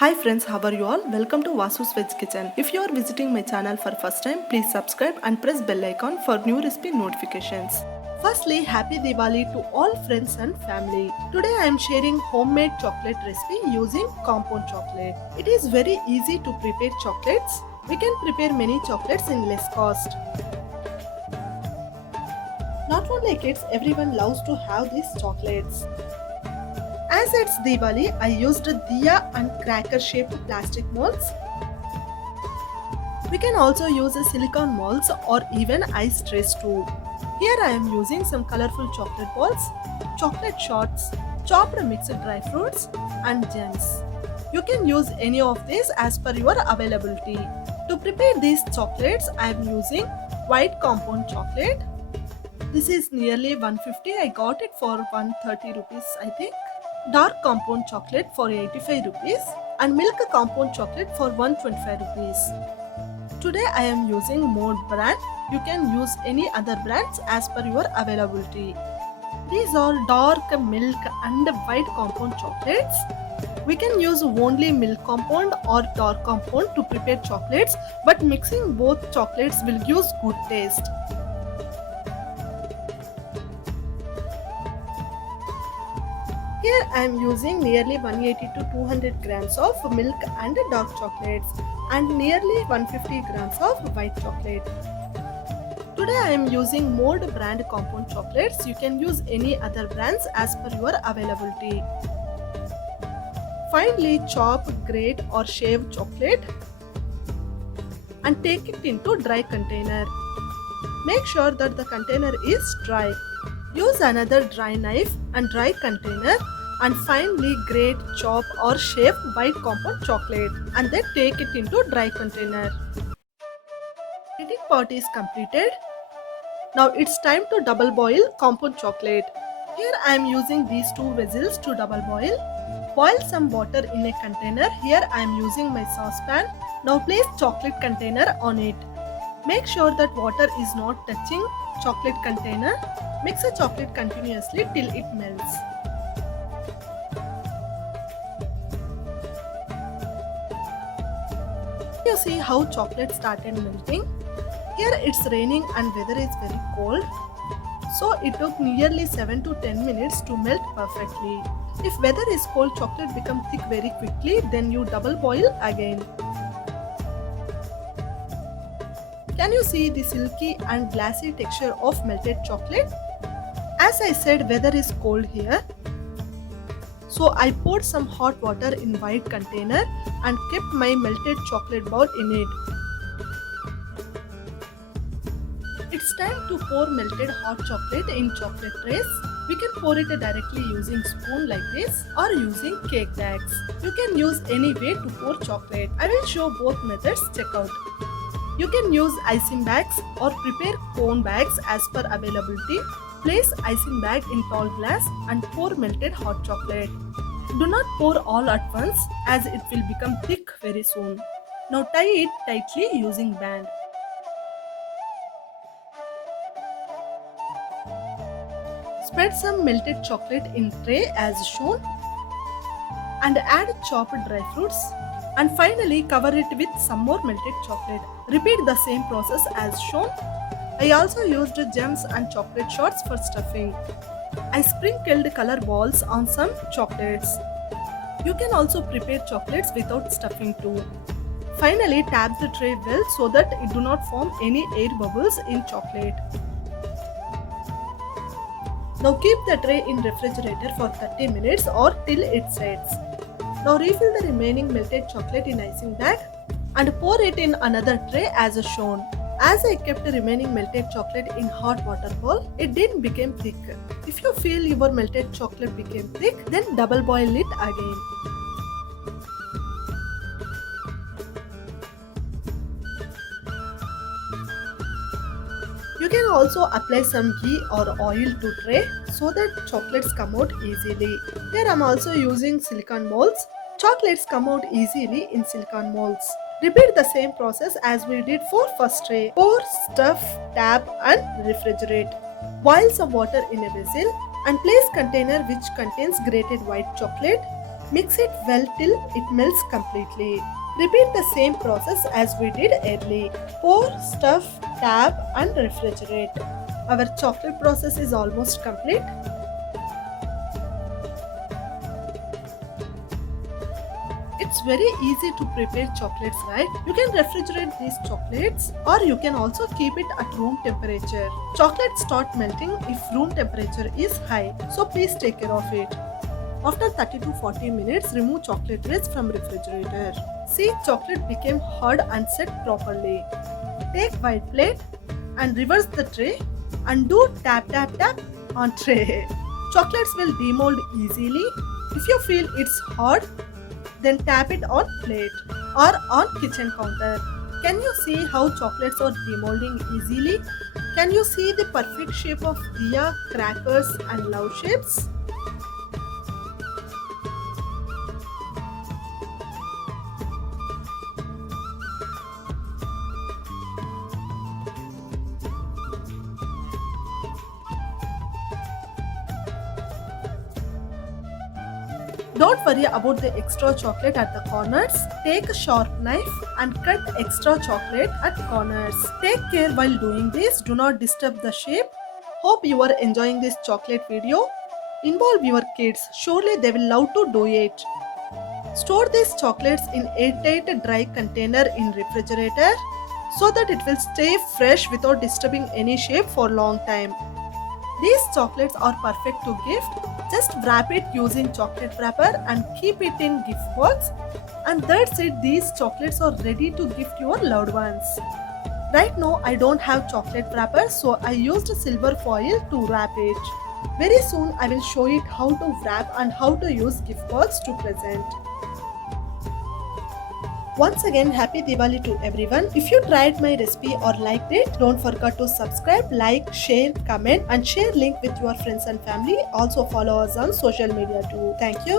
Hi friends, how are you all? Welcome to Vasu's Veg Kitchen. If you are visiting my channel for first time, please subscribe and press bell icon for new recipe notifications. Firstly, happy Diwali to all friends and family. Today I am sharing homemade chocolate recipe using compound chocolate. It is very easy to prepare chocolates. We can prepare many chocolates in less cost. Not only kids, everyone loves to have these chocolates. As it's Diwali, I used diya and cracker shaped plastic molds. We can also use silicone molds or even ice trays too. Here I am using some colorful chocolate balls, chocolate shots, chopped mixed dry fruits and gems. You can use any of these as per your availability. To prepare these chocolates, I am using white compound chocolate. This is nearly 150. I got it for 130 rupees I think. Dark compound chocolate for 85 rupees and milk compound chocolate for 125 rupees. Today I am using Mode brand. You can use any other brands as per your availability. These are dark milk and white compound chocolates. We can use only milk compound or dark compound to prepare chocolates, but mixing both chocolates will give good taste. Here I am using nearly 180 to 200 grams of milk and dark chocolates and nearly 150 grams of white chocolate. Today I am using Mode brand compound chocolates. You can use any other brands as per your availability. Finely chop, grate or shave chocolate and take it into dry container. Make sure that the container is dry. Use another dry knife and dry container and finely grate, chop or shave white compound chocolate and then take it into dry container. Grating part is completed. Now it's time to double boil compound chocolate. Here I am using these two vessels to double boil. Boil some water in a container. Here I am using my saucepan. Now place chocolate container on it. Make sure that water is not touching chocolate container. Mix the chocolate continuously till it melts. You see how chocolate started melting? Here it's raining and weather is very cold. So it took nearly 7 to 10 minutes to melt perfectly. If weather is cold, chocolate becomes thick very quickly, then you double boil again. Can you see the silky and glassy texture of melted chocolate? As I said, weather is cold here. So I poured some hot water in white container and kept my melted chocolate ball in it. It's time to pour melted hot chocolate in chocolate trays. We can pour it directly using spoon like this or using cake bags. You can use any way to pour chocolate. I will show both methods, check out. You can use icing bags or prepare cone bags as per availability. Place icing bag in tall glass and pour melted hot chocolate. Do not pour all at once as it will become thick very soon. Now tie it tightly using band. Spread some melted chocolate in tray as shown and add chopped dry fruits and finally cover it with some more melted chocolate. Repeat the same process as shown. I also used gems and chocolate shots for stuffing. I sprinkled color balls on some chocolates. You can also prepare chocolates without stuffing too. Finally, tap the tray well so that it do not form any air bubbles in chocolate. Now keep the tray in refrigerator for 30 minutes or till it sets. Now refill the remaining melted chocolate in icing bag and pour it in another tray as shown. As I kept the remaining melted chocolate in hot water bowl, it didn't become thick. If you feel your melted chocolate became thick, then double boil it again. You can also apply some ghee or oil to tray so that chocolates come out easily. Here I am also using silicone molds. Chocolates come out easily in silicone molds. Repeat the same process as we did for first tray. Pour, stuff, tap and refrigerate. Boil some water in a vessel and place container which contains grated white chocolate. Mix it well till it melts completely. Repeat the same process as we did earlier. Pour, stuff, tap and refrigerate. Our chocolate process is almost complete. It's very easy to prepare chocolates, right? You can refrigerate these chocolates or you can also keep it at room temperature. Chocolates start melting if room temperature is high, so please take care of it. After 30 to 40 minutes, remove chocolate trays from refrigerator. See, chocolate became hard and set properly. Take white plate and reverse the tray and do tap tap tap on tray. Chocolates will demold easily. If you feel it's hard, then tap it on plate or on kitchen counter. Can you see how chocolates are demolding easily? Can you see the perfect shape of diya, crackers and love shapes? Don't worry about the extra chocolate at the corners. Take a sharp knife and cut extra chocolate at corners. Take care while doing this. Do not disturb the shape. Hope you are enjoying this chocolate video. Involve your kids. Surely they will love to do it. Store these chocolates in airtight dry container in refrigerator so that it will stay fresh without disturbing any shape for long time. These chocolates are perfect to gift. Just wrap it using chocolate wrapper and keep it in gift box. And that's it. These chocolates are ready to gift your loved ones. Right now I don't have chocolate wrapper, so I used silver foil to wrap it. Very soon I will show it how to wrap and how to use gift box to present. Once again, happy Diwali to everyone. If you tried my recipe or liked it, don't forget to subscribe, like, share, comment and share link with your friends and family. Also follow us on social media too. Thank you.